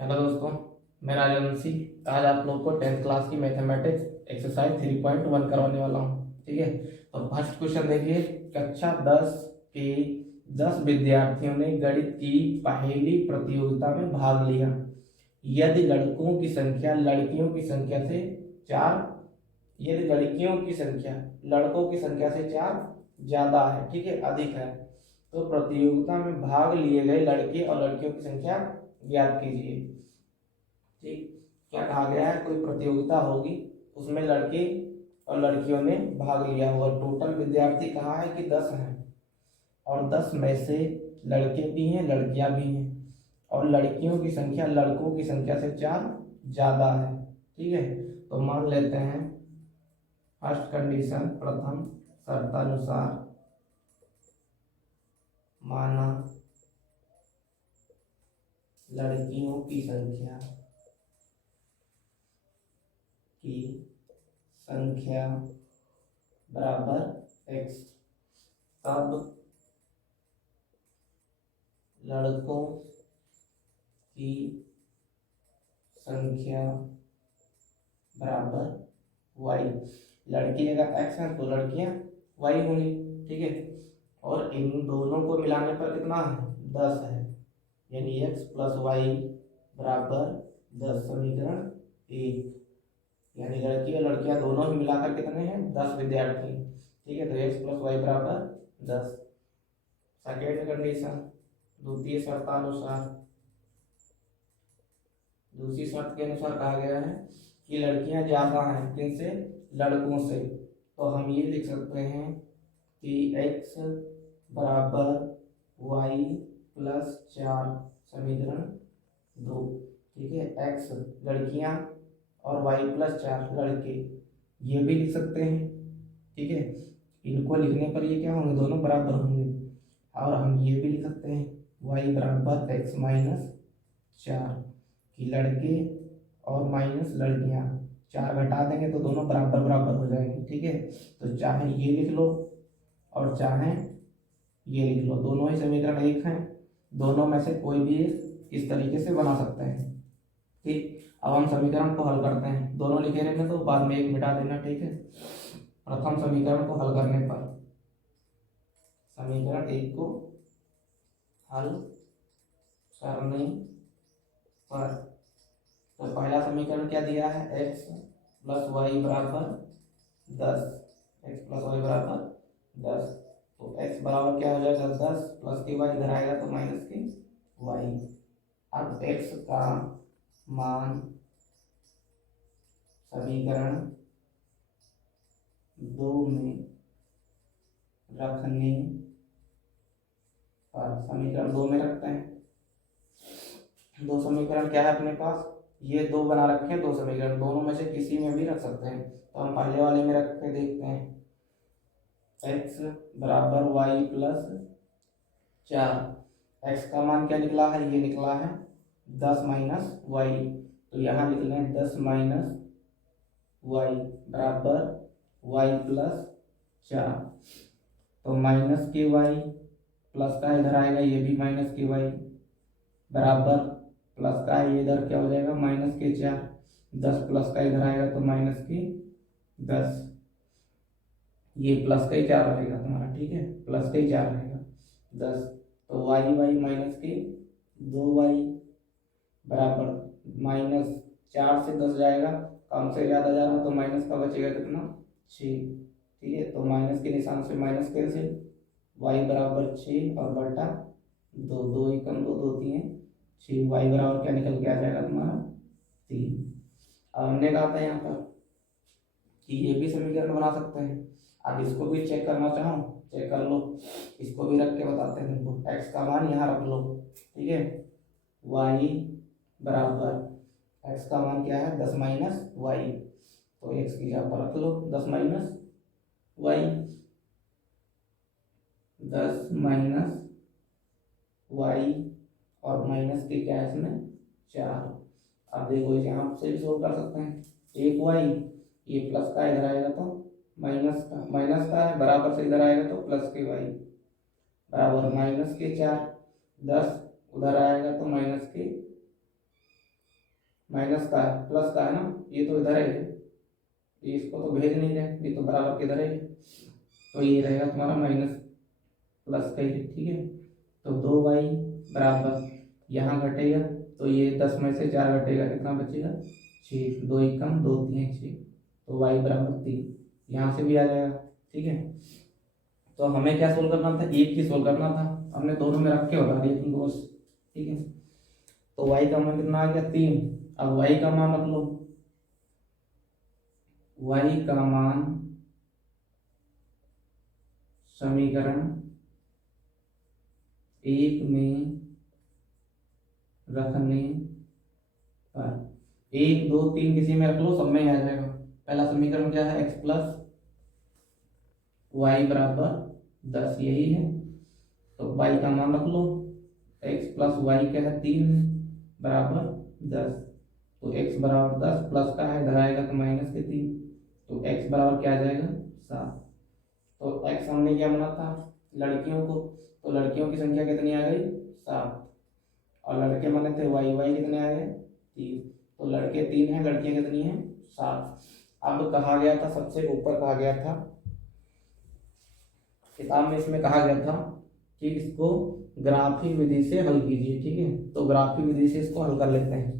Hello दोस्तों, मैं राजवंशी। आज आप लोग को 10th क्लास की मैथमेटिक्स एक्सरसाइज 3.1 करवाने वाला हूँ। ठीक है, तो फर्स्ट क्वेश्चन देखिए। कक्षा 10 के 10 विद्यार्थियों ने गणित की पहेली प्रतियोगिता में भाग लिया। यदि लड़कों की संख्या लड़कियों की संख्या से 4 यदि लड़कियों की संख्या लड़कों की संख्या से 4 ज्यादा है, ठीक है, अधिक है, तो प्रतियोगिता में भाग लिए गए लड़के और लड़कियों की संख्या ज्ञात कीजिए। ठीक, क्या कहा गया है? कोई प्रतियोगिता होगी, उसमें लड़के और लड़कियों ने भाग लिया होगा। टोटल विद्यार्थी कहा है कि 10 हैं, और 10 में से लड़के भी हैं, लड़कियां भी हैं, और लड़कियों की संख्या लड़कों की संख्या से 4 ज्यादा है। ठीक है, तो मान लेते हैं फर्स्ट कंडीशन, प्रथम शर्तानुसार माना लड़कियों की संख्या बराबर x, तब लड़कों की संख्या बराबर y। लड़की जगह x है तो लड़कियां y होंगी। ठीक है, और इन दोनों को मिलाने पर कितना है? 10 है, यानी x प्लस वाई बराबर 10। समीकरण 1, यानी लड़की और लड़कियां दोनों ही मिलाकर कितने हैं? 10 विद्यार्थी। ठीक है, तो x प्लस वाई बराबर 10। सेकेंड कंडीशन, द्वितीय शर्तानुसार दूसरी शर्त के अनुसार कहा गया है कि लड़कियां ज्यादा हैं किनसे? लड़कों से। तो हम ये लिख सकते हैं कि x बराबर वाई प्लस 4। समीकरण 2। ठीक है, x लड़कियां और y प्लस 4 लड़के, ये भी लिख सकते हैं। ठीक है, इनको लिखने पर ये क्या होंगे? दोनों बराबर होंगे। और हम ये भी लिख सकते हैं y बराबर x माइनस 4, कि लड़के और माइनस लड़कियां, 4 घटा देंगे तो दोनों बराबर बराबर हो जाएंगे। ठीक है, तो चाहे ये लिख लो और चाहे ये लिख लो, दोनों ही समीकरण एक हैं, दोनों में से कोई भी इस तरीके से बना सकते हैं। ठीक, अब हम समीकरण को हल करते हैं। दोनों लिखे रहेंगे तो बाद में एक मिटा देना। ठीक है, प्रथम समीकरण को हल करने पर, समीकरण 1 को हल करने पर, तो पहला समीकरण क्या दिया है? x प्लस वाई बराबर 10। x प्लस वाई बराबर 10, तो x बराबर क्या हो जाएगा? 10 प्लस के वाई, इधर आएगा तो माइनस के वाई। अब x का मान समीकरण 2 में रखने पर, समीकरण 2 में रखते हैं। दो समीकरण क्या है अपने पास? ये दो बना रखे हैं, दो समीकरण, दोनों में से किसी में भी रख सकते हैं। तो हम पहले वाले में रख के देखते हैं। x बराबर वाई प्लस 4। x का मान क्या निकला है? ये निकला है 10 माइनस वाई, तो यहाँ लिख लें 10 माइनस वाई बराबर वाई प्लस 4। तो माइनस के वाई प्लस का इधर आएगा, ये भी माइनस के वाई बराबर प्लस का है, ये इधर क्या हो जाएगा? माइनस के 4। 10 प्लस का इधर आएगा तो माइनस के 10, ये प्लस का ही 4 रहेगा तुम्हारा। ठीक है, प्लस का ही 4 रहेगा 10। तो वाई वाई माइनस के 2y बराबर माइनस 4 से 10 जाएगा, कम से ज़्यादा जा रहा तो माइनस का बचेगा कितना? 6। ठीक है, तो माइनस के निशान से माइनस कैंसिल, y बराबर 6 और बटा 2, 2 एकम 2, 2 3 6, y बराबर क्या निकल के आ जाएगा तुम्हारा? 3। अब हमने कहा था यहाँ पर कि ये भी समीकरण बना सकते हैं। अब इसको भी चेक करना चाहो, चेक कर लो, इसको भी रख के बताते हैं तुमको। x का मान यहाँ रख लो। ठीक है, y बराबर x का मान क्या है? 10 माइनस वाई, तो x की जगह पर रख लो 10 माइनस वाई, 10 माइनस वाई और माइनस के क्या है इसमें? 4। अब देखो इसे यहाँ से भी सोल्व कर सकते हैं। एक वाई, ये प्लस का इधर आएगा तो माइनस का है, बराबर से इधर आएगा तो प्लस के वाई बराबर माइनस के 4। 10 उधर आएगा तो माइनस के माइनस का है प्लस का है ना, ये तो इधर है, ये इसको तो भेज नहीं रहे, ये तो बराबर किधर है, तो ये रहेगा तुम्हारा माइनस प्लस का ही, ठीक है। तो 2y बराबर यहाँ घटेगा, तो ये 10 में से 4 घटेगा, कितना बचेगा 6, 2 एकम 2 3 6, तो y बराबर 3, यहाँ से भी आ जाएगा, ठीक है। तो हमें क्या सोल्व करना था, एक ही सोल्व करना था, हमने दोनों में रख के बता दिया तुमको बस, ठीक है। तो y का मान कितना आ गया 3, अब y का मान रख लो, y का मान समीकरण 1 में रखने पर 1 2 3 किसी में रख लो, सब में आ जाएगा। पहला समीकरण क्या है, x प्लस वाई बराबर 10, यही है। तो y का मान रख लो, x प्लस वाई क्या है 3 बराबर 10, तो x बराबर 10 प्लस का है, इधर आएगा तो माइनस के 3, तो x बराबर क्या आ जाएगा 7। तो x हमने क्या माना था लड़कियों को, तो लड़कियों की संख्या कितनी आ गई 7, और लड़के माने थे y कितने आ गए 3, तो लड़के 3 हैं, लड़कियां कितनी हैं 7। अब कहा गया था, सबसे ऊपर कहा गया था किताब में, इसमें कहा गया था कि इसको ग्राफिक विधि से हल कीजिए, ठीक है। तो ग्राफिक विधि से इसको हल कर लेते हैं।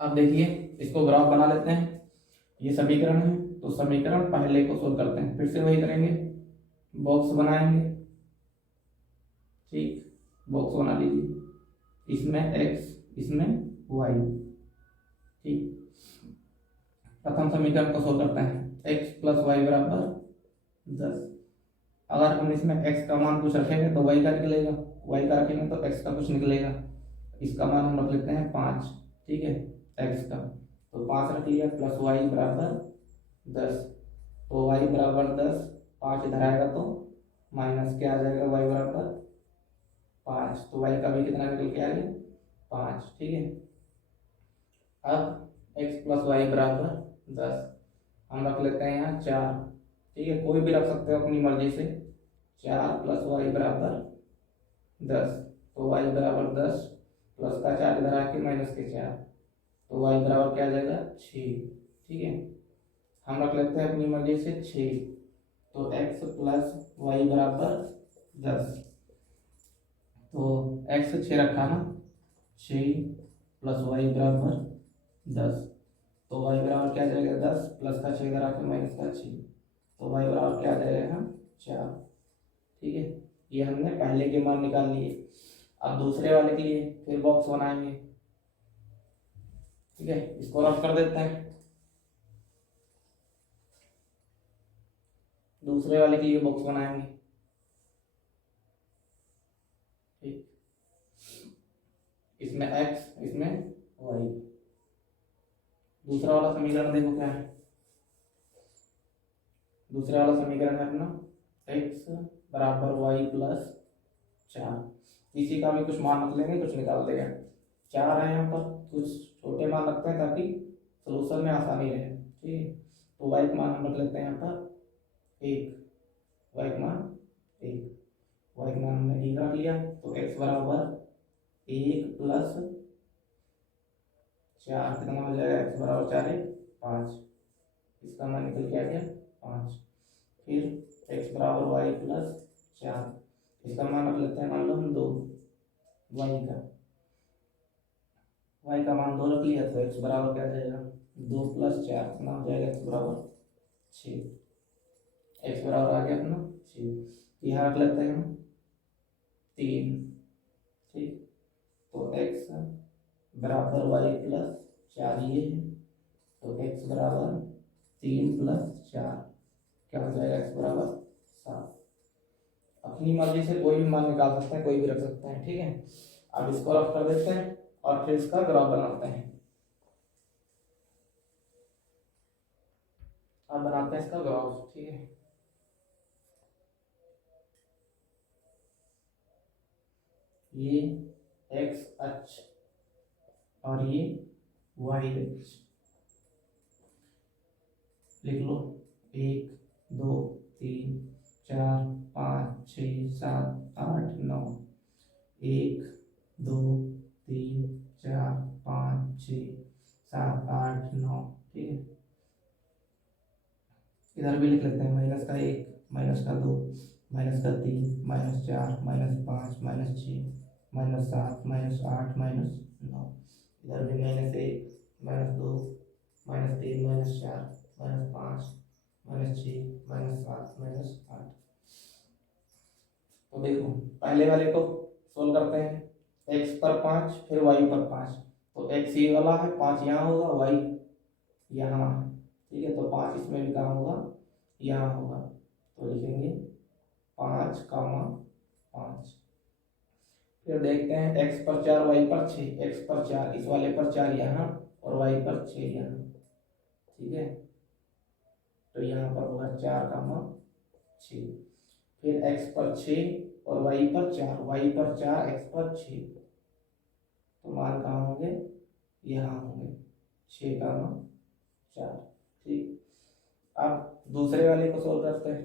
अब देखिए इसको ग्राफ बना लेते हैं, ये समीकरण है, तो समीकरण पहले को सोल्व करते हैं, फिर से वही करेंगे, बॉक्स बनाएंगे, ठीक, बॉक्स बना लीजिए, इसमें x इसमें y, ठीक। प्रथम समीकरण को सोल्व करते हैं, x प्लस वाई बराबर 10, अगर हम इसमें x का मान कुछ रखेंगे तो y का निकलेगा, y का रखेंगे तो x का कुछ निकलेगा, इसका मान हम रख लेते हैं 5, ठीक है, x का, तो 5 रख लिया, प्लस y बराबर 10, तो y बराबर 10, 5 इधर आएगा तो माइनस क्या आ जाएगा, y बराबर 5, तो y का भी कितना निकल के आ गया 5, ठीक है। अब x प्लस वाई बराबर 10 हम रख लेते हैं यहाँ 4, ठीक है, कोई भी रख सकते हो अपनी मर्जी से, 4 प्लस वाई बराबर 10, तो y बराबर 10 प्लस का 4 इधर आके माइनस के 4, तो y बराबर क्या आ जाएगा 6, ठीक है। हम रख लेते हैं अपनी मर्जी से 6, तो x प्लस वाई बराबर 10, तो x 6 रखा ना, 6 प्लस वाई बराबर 10, तो y बराबर क्या आ जाएगा 10 प्लस का 6 इधर आके माइनस का 6, तो y बराबर क्या आ जाएगा 4, ठीक है। ये हमने पहले के मान निकाल लिए। अब दूसरे वाले के लिए फिर बॉक्स बनाएंगे, ठीक है, इसको रफ कर देते हैं। दूसरे वाले के लिए बॉक्स बनाएंगे, ठीक, इसमें x इसमें y। दूसरा वाला समीकरण देखो क्या है, दूसरा वाला समीकरण है अपना x बराबर वाई प्लस 4, किसी का भी कुछ मान रख लेंगे, कुछ निकाल देगा, 4 है यहाँ पर, कुछ छोटे मान रखते हैं ताकि सोल्यूशन में आसानी रहे, ठीक है। तो y का मान हम रख लेते हैं यहाँ पर 1, y का मान 1, y का मान हमने 1 रख लिया, तो x बराबर 1 प्लस 4 कितना हो जाएगा, x बराबर 4 है 5, इसका मान निकल के आ गया 5, फिर x बराबर वाई प्लस 4, इसका मान रख लेते हैं, मान लो हम 2, y का मान 2 रख लिया, तो x बराबर क्या आ जाएगा 2 प्लस 4 कितना हो जाएगा, x बराबर 6, x बराबर आ गया अपना 6, यहाँ रख लेते हैं हम 3, ठीक, तो x बराबर वाई प्लस 4 ये है, तो x बराबर 3 प्लस 4 क्या हो जाएगा, x बराबर 7। अपनी मर्जी से कोई भी मान निकाल सकते हैं, कोई भी रख सकते हैं, ठीक है। अब इसको रफ कर देते हैं और फिर इसका ग्राफ बनाते हैं। अब बनाते हैं इसका ग्राफ, ठीक है। ये x अक्ष और ये y अक्ष, लिख लो 1 2 3 4 5 6 7 8 9, 1 2 3 4 5 6 7 8 9, ठीक है। इधर भी लिख लेते हैं, माइनस का 1, माइनस का 2, माइनस का 3, minus 4, minus 5, minus 6, minus 7, minus 8, minus 9। इधर भी minus 1, minus 2, minus 3, minus 4, minus 5, minus 6, minus 7, minus 8। तो देखो पहले वाले को सोल्व करते हैं, x पर 5 फिर y पर 5। तो x ये वाला है, 5 यहाँ होगा, y यहाँ है, ठीक है। तो 5 इसमें भी कहाँ होगा, यहाँ होगा। तो लिखेंगे 5, 5। फिर देखते हैं x पर 4 y पर 6, x पर 4 इस वाले पर 4 यहाँ और y पर 6 यहाँ, ठीक है। तो यहाँ पर होगा 4, 6। फिर x पर 6 और y पर 4, y पर 4 x पर 6। तो मान कहाँ होंगे, यहाँ होंगे 6, 4, ठीक। अब दूसरे वाले को सोल्व करते हैं,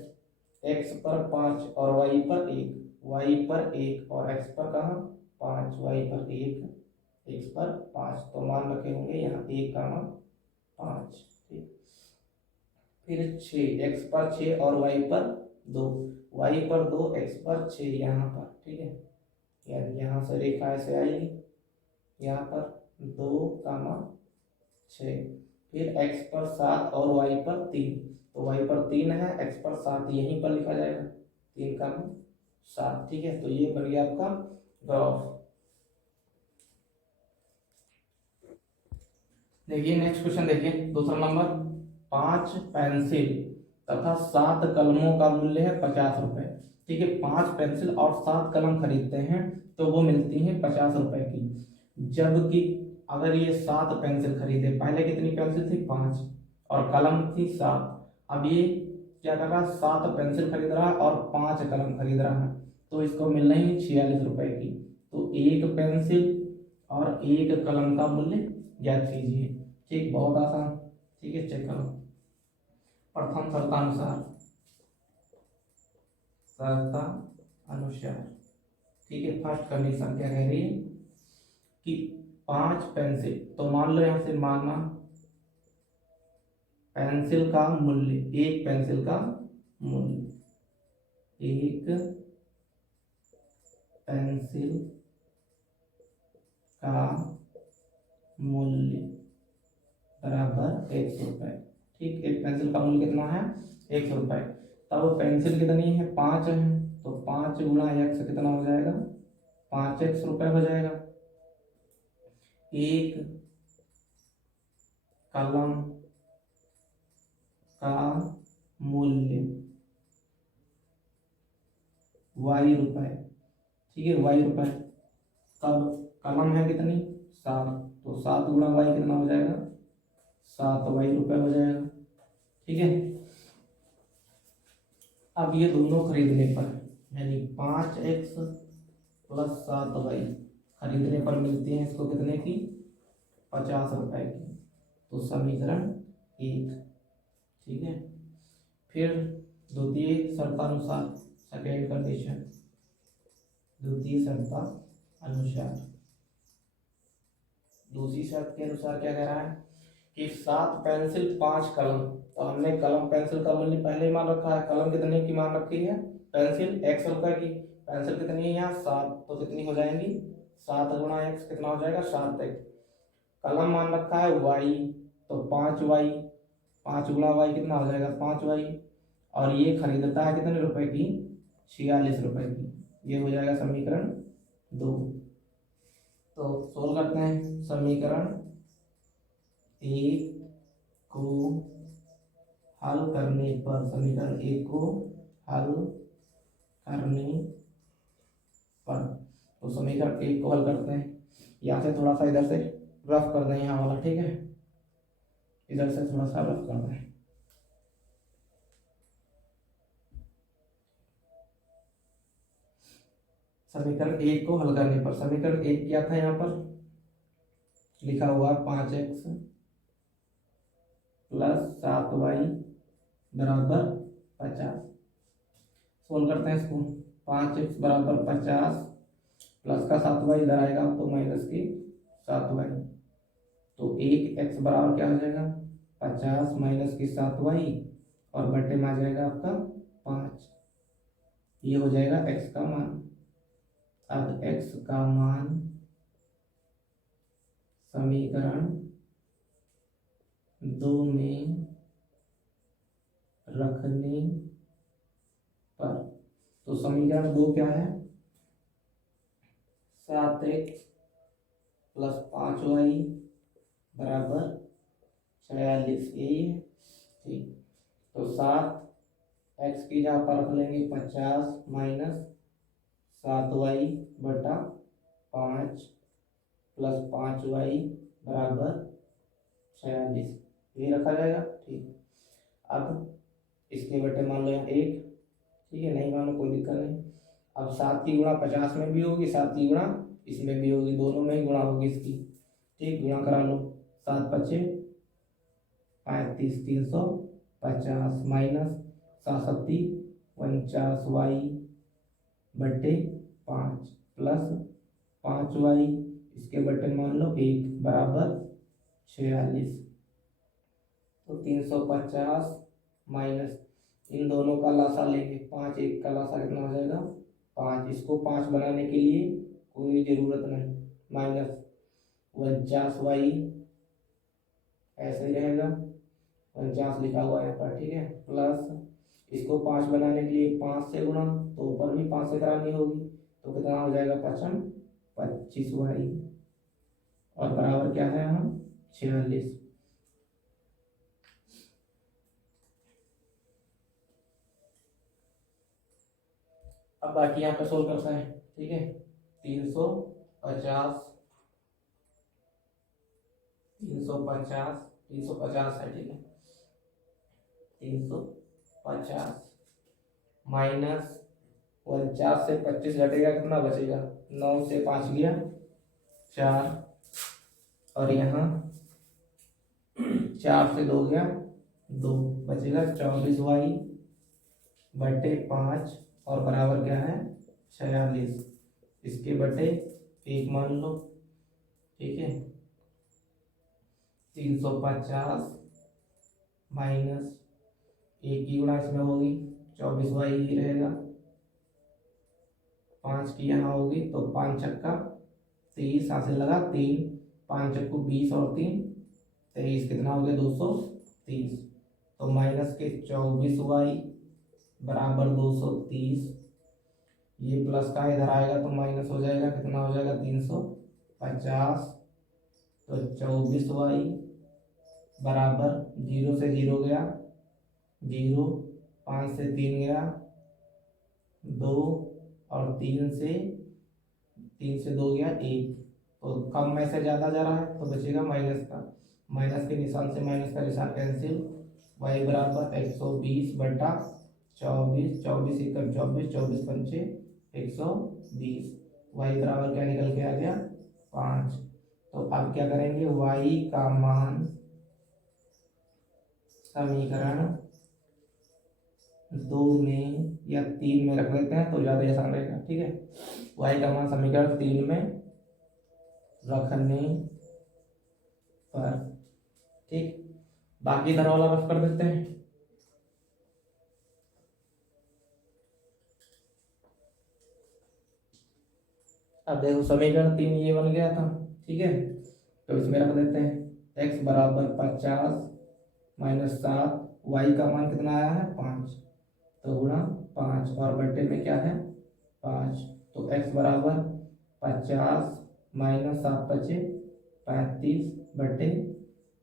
x पर 5 और y पर 1, y पर 1 और x पर कहाँ 5, y पर 1, x पर 5। तो मान रखे होंगे यहाँ 1, 5, ठीक। फिर 6, x पर 6 और y पर 2, y पर 2, x पर 6 यहाँ पर, ठीक है। यानी यहाँ से रेखा ऐसे आएगी, यहाँ पर 2, 6। फिर x पर 7 और y पर 3, तो y पर 3 है, x पर 7 यहीं पर लिखा जाएगा, 3, 7, ठीक है। तो ये बन गया आपका ग्राफ। देखिए नेक्स्ट क्वेश्चन, देखिए दूसरा नंबर, 5 पेंसिल तथा 7 कलमों का मूल्य है 50 रुपए, ठीक है। 5 पेंसिल और 7 कलम खरीदते हैं तो वो मिलती है 50 रुपए की। जबकि अगर ये 7 पेंसिल खरीदे, पहले कितनी पेंसिल थी 5 और कलम थी 7, अब ये क्या कर रहा है, 7 पेंसिल खरीद रहा है और 5 कलम खरीद रहा है, तो इसको मिल रही है 46 रुपए की। तो एक पेंसिल और एक कलम का मूल्य ज्ञात कीजिए, ठीक। बहुत आसान, ठीक है, चेक करो। प्रथम शर्तानुसार, ठीक है। फर्स्ट कंडीशन क्या कह रही है कि 5 पेंसिल, तो मान लो यहां से मानना पेंसिल का मूल्य, एक पेंसिल का मूल्य, एक पेंसिल का मूल्य बराबर 100 रुपए, ठीक। एक पेंसिल का मूल्य कितना है, 100 रुपए। तब पेंसिल कितनी है, 5 है, तो 5 गुणा x कितना हो जाएगा, 5x रुपए हो जाएगा। एक कलम का मूल्य y रुपए, ठीक है, y रुपए। तब कलम है कितनी, 7, तो 7 गुणा y कितना हो जाएगा, 7y रुपए हो जाएगा, ठीक है। अब ये दोनों खरीदने पर, यानी 5x प्लस 7y खरीदने पर मिलती है इसको कितने की, 50 रुपए की। तो समीकरण 1, ठीक है। फिर द्वितीय शर्तानुसार, सेकेंड कंडीशन, द्वितीय शर्तानुसार, दूसरी शर्त के अनुसार क्या कह रहा है कि 7 पेंसिल 5 कलम, तो हमने कलम पेंसिल का मूल्य पहले ही मान रखा है, कलम कितने की मान रखी है, पेंसिल x रुपए की, पेंसिल कितनी है यहाँ 7, तो कितनी हो जाएंगी, 7 गुणा x कितना हो जाएगा, 7x। कलम मान रखा है y, तो 5y, 5 गुणा y कितना हो जाएगा, 5y। और ये खरीदता है कितने रुपए की, 46 रुपए की। ये हो जाएगा समीकरण 2। तो सोल्व करते हैं, समीकरण 1 को हल करने पर, समीकरण 1 को हल करने पर, तो समीकरण 1 को हल करते हैं, यहाँ से थोड़ा सा इधर से रफ कर दें यहाँ वाला, ठीक है, इधर से थोड़ा सा रफ कर दें। समीकरण 1 को हल करने पर, समीकरण 1 क्या था, यहाँ पर लिखा हुआ 5x प्लस 7y बराबर 50। सोल्व करते हैं इसको, 5x बराबर 50 प्लस का 7y इधर आएगा तो माइनस की 7y। तो 1x बराबर क्या हो जाएगा 50 माइनस की 7y और बटे में आ जाएगा आपका 5। ये हो जाएगा x का मान। अब x का मान समीकरण 2 में रखने पर, तो समीकरण 2 क्या है 7x प्लस 5y बराबर 46, यही है। ठीक, तो 7x की जगह पर रख लेंगे 50 माइनस 7y बटा 5 प्लस 5y बराबर 46, ये रखा जाएगा। ठीक, अब इसके बटे मान लो यहाँ 1, ठीक है, नहीं मानो कोई दिक्कत नहीं। अब 7 की गुणा 50 में भी होगी, 7 की गुणा इसमें भी होगी, दोनों में ही गुणा होगी इसकी। ठीक, गुणा करा लो, 7 पचे 35, 350 माइनस 7 49y बटे 5 प्लस 5y इसके बटे मान लो 1 बराबर 46। तो 350 माइनस इन दोनों का लासा लेंगे, 5 1 का लासा कितना हो जाएगा 5। इसको 5 बनाने के लिए कोई ज़रूरत नहीं, माइनस 49y ऐसे ही रहेगा, 49 लिखा हुआ है यहाँ पर। ठीक है, प्लस इसको 5 बनाने के लिए 5 से गुणा, तो ऊपर भी 5 से करानी होगी, तो कितना हो जाएगा 25y और बराबर क्या है हम 46। अब बाकी यहाँ पे सोल्व करता है। ठीक है, 350 350 है। ठीक है, 350 माइनस 49 से 25 घटेगा, कितना बचेगा 9 से 5 गया 4 और यहाँ 4 से 2 गया 2, बचेगा 24y बटे 5 और बराबर क्या है 46। इसके बटे 1 मान लो। ठीक है, 350 माइनस 1 की गुणा इसमें होगी 24y ही रहेगा, 5 की यहाँ होगी तो 5 छक्का 23 हासिल लगा 3, 5 चक्कू 20 और 3 23, कितना हो गया 230। तो माइनस के 24y बराबर 230, ये प्लस का इधर आएगा तो माइनस हो जाएगा, कितना हो जाएगा 350। तो 24y बराबर 0 से 0 गया 0, 5 से 3 गया 2 और 3 से 2 गया 1, तो कम में से ज़्यादा जा रहा है तो बचेगा माइनस का, माइनस के निशान से माइनस का निशान कैंसिल, y बराबर 120 बटा 24, 24 एकम 24, 24 पंचे 120, y बराबर क्या निकल के आ गया 5। तो अब क्या करेंगे, y का मान समीकरण 2 में या 3 में रख लेते हैं तो ज़्यादा आसान रहेगा। ठीक है, y का मान समीकरण 3 में रखने पर। ठीक, बाकी इधर वाला रफ कर देते हैं। अब देखो समीकरण 3 ये बन गया था। ठीक है, तो इसमें रख देते हैं x बराबर 50 माइनस 7, y का मान कितना आया है 5, तो गुणा 5 और बटे में क्या है 5, तो x बराबर 50 माइनस 7 बचे 35 बटे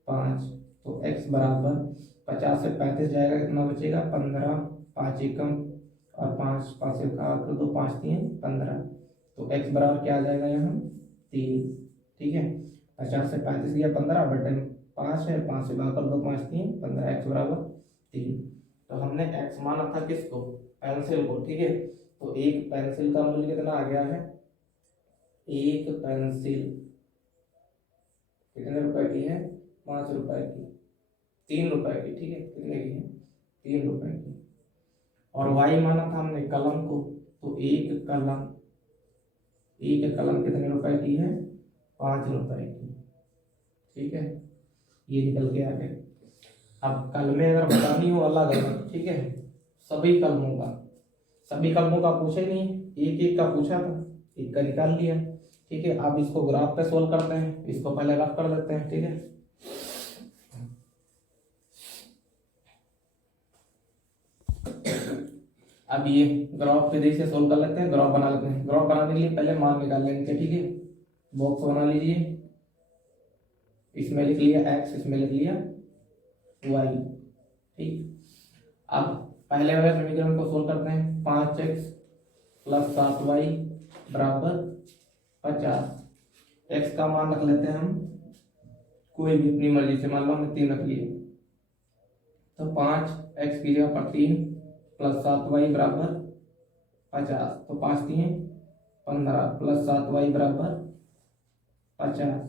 5, तो x बराबर 50 से 35 जाएगा, कितना बचेगा 15, 5 एकम और 5 5 से कर दो 5 3 15, तो x बराबर क्या आ जाएगा यहाँ 3। ठीक है, 50 से 35 गया 15 बटे 5 है, 5 से भाग कर दो 5 3 15, x बराबर 3। तो हमने x माना था किसको, पेंसिल को। ठीक है, तो एक पेंसिल का मूल्य कितना आ गया है, एक पेंसिल कितने रुपए की है 5 रुपए की, 3 रुपए की। ठीक है, कितने की है 3 रुपए की। और y माना था हमने कलम को, तो एक कलम एक कलम कितने रुपए की है? 5 रुपए की। ठीक है, ये निकल के आ गए। अब कलमें अगर बतानी हो अलग अलग, ठीक है, सभी कलमों का पूछा ही नहीं, एक एक का पूछा था, एक का निकाल लिया। ठीक है, अब इसको ग्राफ पे सोल्व करते हैं, इसको पहले रफ कर देते हैं। ठीक है, अब ये ग्राफ पे से सोल्व कर लेते हैं, ग्राफ बना लेते हैं। ग्राफ बनाने के लिए पहले मान निकाल लेंगे। ठीक है, बॉक्स बना लीजिए, इसमें लिख लिया x, इसमें लिख लिया y। ठीक, अब पहले वाले समीकरण को सोल्व करते हैं। 5x प्लस 7y बराबर 50। x का मान रख लेते हैं हम कोई भी अपनी मर्जी से, मान लो हमने 3 रख लिए, तो 5x की जगह पर 3 प्लस 7y बराबर 50। तो 5 3 15 प्लस 7y बराबर 50।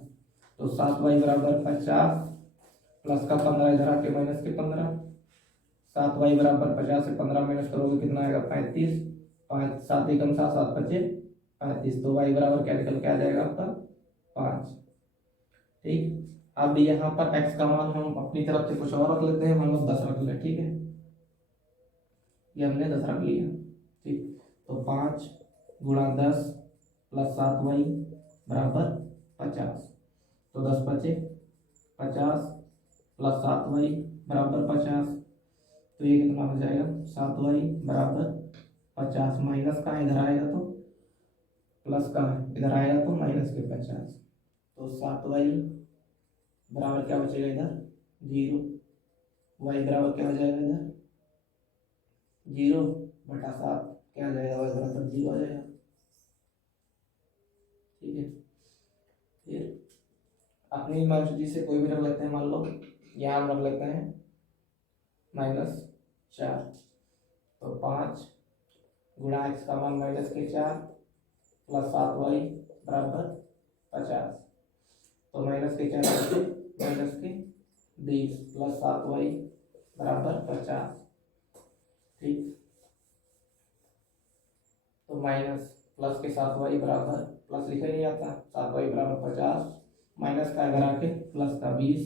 तो 7y बराबर 50 प्लस का 15 इधर आके माइनस के 15। 7y बराबर 50 से 15 माइनस करोगे कितना आएगा? 35। 5 7 एकम 7 7 बचे 35। तो y बराबर क्या निकल के आ जाएगा आपका? 5। ठीक, अब यहाँ पर x का मान हम अपनी तरफ से कुछ और रख लेते हैं, मान लो 10 रख ले। ठीक है, ये हमने 10 रख लिया। ठीक, तो 5 गुणा 10 प्लस 7y बराबर 50। तो 10 बचे 50 प्लस 7y बराबर 50। तो ये कितना हो जाएगा? 7y बराबर 50। माइनस का इधर आएगा तो प्लस का इधर आएगा तो माइनस के 50। तो 7y बराबर क्या बचेगा इधर? 0। y बराबर क्या हो जाएगा इधर? 0 बटा 7 क्या आ जाएगा? y बराबर 0 आ जाएगा। ठीक है, फिर अपनी मर्जी से कोई भी रख लेते हैं। मान लो यहाँ हम रख लेते हैं -4। तो 5 गुणा x का मान माइनस के 4 प्लस 7y बराबर 50। तो माइनस के 4 माइनस के 20 प्लस 7y बराबर 50। ठीक, तो माइनस प्लस के 7y बराबर, प्लस लिखा नहीं आता, 7y बराबर 50 माइनस का इधर आके प्लस का 20।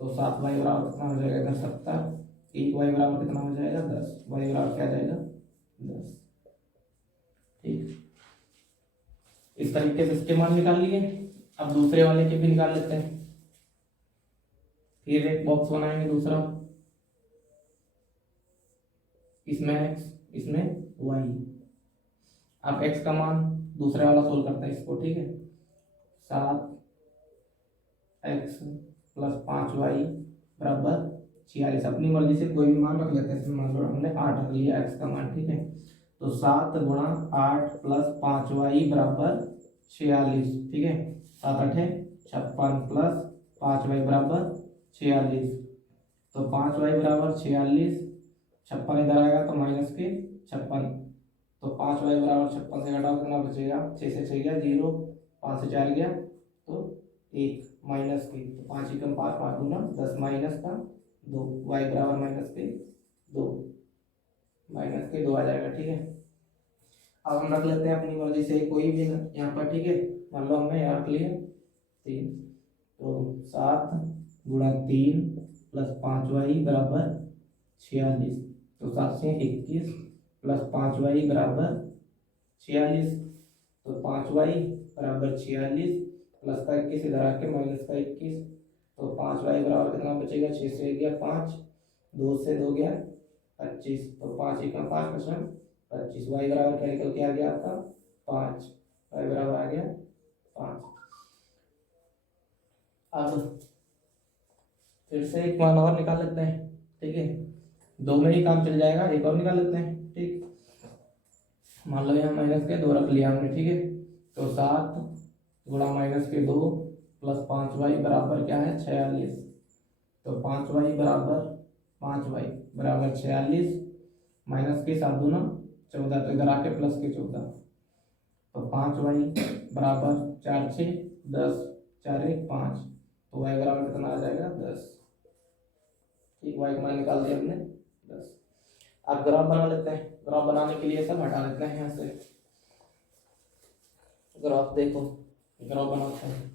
तो 7y बराबर कितना हो जाएगा इधर? 70। एक y बराबर कितना हो जाएगा? 10। y बराबर क्या जाएगा? 10। ठीक, इस तरीके से इसके मान निकाल लिए। अब दूसरे वाले के भी निकाल लेते हैं। फिर एक बॉक्स बनाएंगे दूसरा, इसमें x, इसमें y। अब x का मान दूसरे वाला सोल्व करते हैं इसको। ठीक है, 7x प्लस 5y बराबर 46। अपनी मर्जी से कोई भी मान रख लेते हैं। इसमें मान लो हमने 8 रख लिया x का मान। ठीक है, तो 7 गुणा 8 प्लस 5y बराबर 46। ठीक है, 7 8 56 प्लस 5y बराबर 46। तो 5y बराबर 46, 56 इधर आएगा तो माइनस के 56। तो 5y बराबर 56 से घटाओ कितना बचेगा? 6 से 6 गया 0, 5 से 4 गया तो 1, माइनस के। तो 5 एकम 5, 5 दूना 10 माइनस का 2, y बराबर माइनस के 2, माइनस के 2 आ जाएगा। ठीक है, अब हम रख लेते हैं अपनी मर्जी से कोई भी यहाँ पर। ठीक है, मान लो हमने यहाँ रख लिया 3। तो 7 गुणा 3 प्लस 5y बराबर 46। तो 7 से 21 प्लस 5y बराबर 46। तो 5y बराबर 46 प्लस का 21 इधर आके माइनस का 21। तो 5y बराबर कितना बचेगा? 6 से 1 गया 5, 2 से 2 गया 25। तो 5 एकम 5 बचा 25। y बराबर क्या निकल के आ गया आपका? 5। y बराबर आ गया 5। अब फिर से एक मान और निकाल लेते हैं। ठीक है, 2 में ही काम चल जाएगा, एक और निकाल लेते हैं। ठीक, मान लो यहाँ माइनस के 2 रख लिया हमने। ठीक है, तो 7 गुणा माइनस के 2 प्लस 5y बराबर क्या है? 46। तो 5y बराबर 46 माइनस के 7 दूना 14। तो इधर आके प्लस के 14। तो 5y बराबर 4 6 10, 4 1 5। तो y बराबर कितना आ जाएगा? 10। ठीक, y का मान निकाल दिया हमने 10। अब ग्राफ बना लेते हैं। ग्राफ बनाने के लिए सब हटा लेते हैं यहाँ से। ग्राफ देखो, ग्राफ बनाते हैं।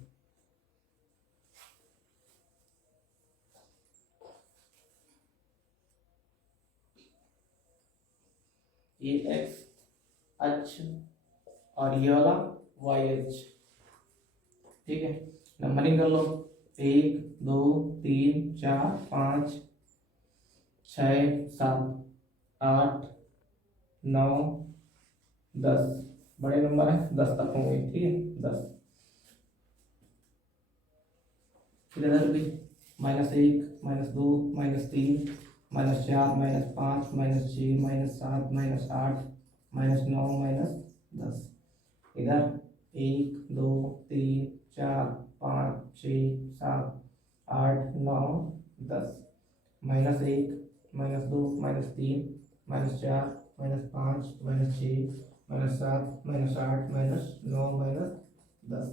ये एक्स अक्ष और ये वाला वाई अक्ष, ठीक है। नंबरिंग कर लो, 1 2 3 4 5 6 7 8 9 10, बड़े नंबर है, 10 तक होंगे, ठीक है 10। फिर इधर भी -1 -2 -3 -4 -5 -6 -7 -8 -9 -10। इधर 1 2 3 4 5 6 7 8 9 10, -1 -2 -3 -4 -5 -6 -7 -8 -9 -10।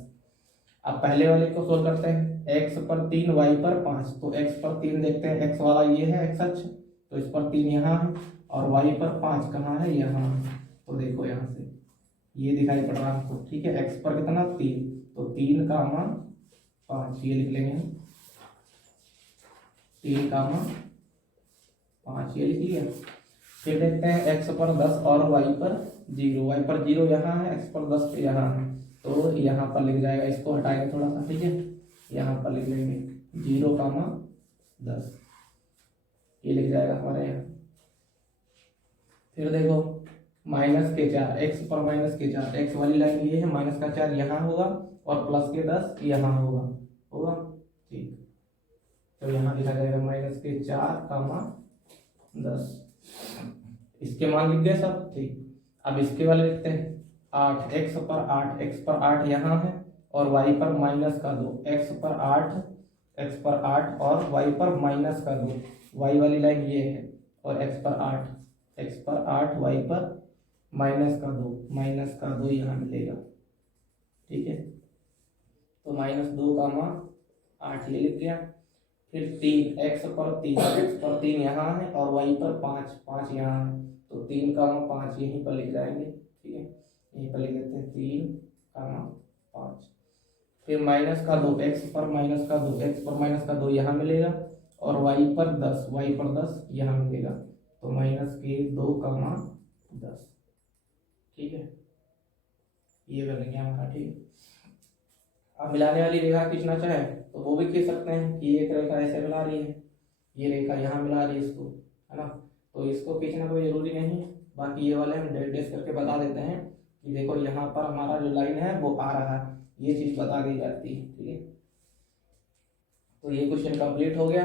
अब पहले वाले को सोल्व करते हैं, x पर 3 y पर 5। तो x पर 3 देखते हैं, x वाला ये है x अक्ष, तो इस पर 3 यहाँ है, और y पर 5 कहाँ है, यहाँ। तो देखो यहाँ से ये दिखाई पड़ रहा है आपको, ठीक है। x पर कितना 3, तो 3 का मान 5, ये लिख लेंगे हम, 3 का मान 5, ये लिख लिया। फिर देखते हैं x पर 10 और y पर 0। y पर 0 यहाँ है, x पर 10 यहाँ है, तो यहाँ पर लिख जाएगा, इसको हटाएंगे थोड़ा सा, ठीक है। यहाँ पर लिख लेंगे 0 का मान 10, ये लिख जाएगा हमारे यहाँ। फिर देखो -4, x पर -4, x वाली लाइन ये है, -4 यहाँ होगा और +10 यहाँ होगा, ठीक। तो यहाँ लिखा जाएगा -4 का मान 10। इसके मान लिख गए सब, ठीक। अब इसके वाले लिखते हैं 8, x पर 8, x पर 8 यहाँ है और y पर -2, x पर 8 और y पर -2, y वाली लाइन ये है, और x पर 8 y पर -2 यहाँ मिलेगा, ठीक है। तो -2 का मान 8 ये लिख गया। फिर 3, x पर 3 यहाँ है और y पर 5 यहाँ है, तो 3 का मान 5 यहीं पर लिख जाएंगे, ठीक है। यहीं पर लिख देते हैं 3 का मान 5। फिर -2, x पर -2 यहाँ मिलेगा और y पर 10 यहाँ मिलेगा, तो -2 का मान 10, ठीक है। ये कर लेंगे हमारा, ठीक है। अब मिलाने वाली रेखा खींचना चाहे तो वो भी खींच सकते हैं कि एक रेखा ऐसे मिला रही है, ये रेखा यहाँ मिला रही है इसको, है ना। तो इसको खींचना कोई जरूरी नहीं है, बाकी ये वाले हम डेस करके बता देते हैं कि देखो यहाँ पर हमारा जो लाइन है वो आ रहा है, ये चीज़ बता दी जाती है, ठीक है। तो ये क्वेश्चन कंप्लीट हो गया।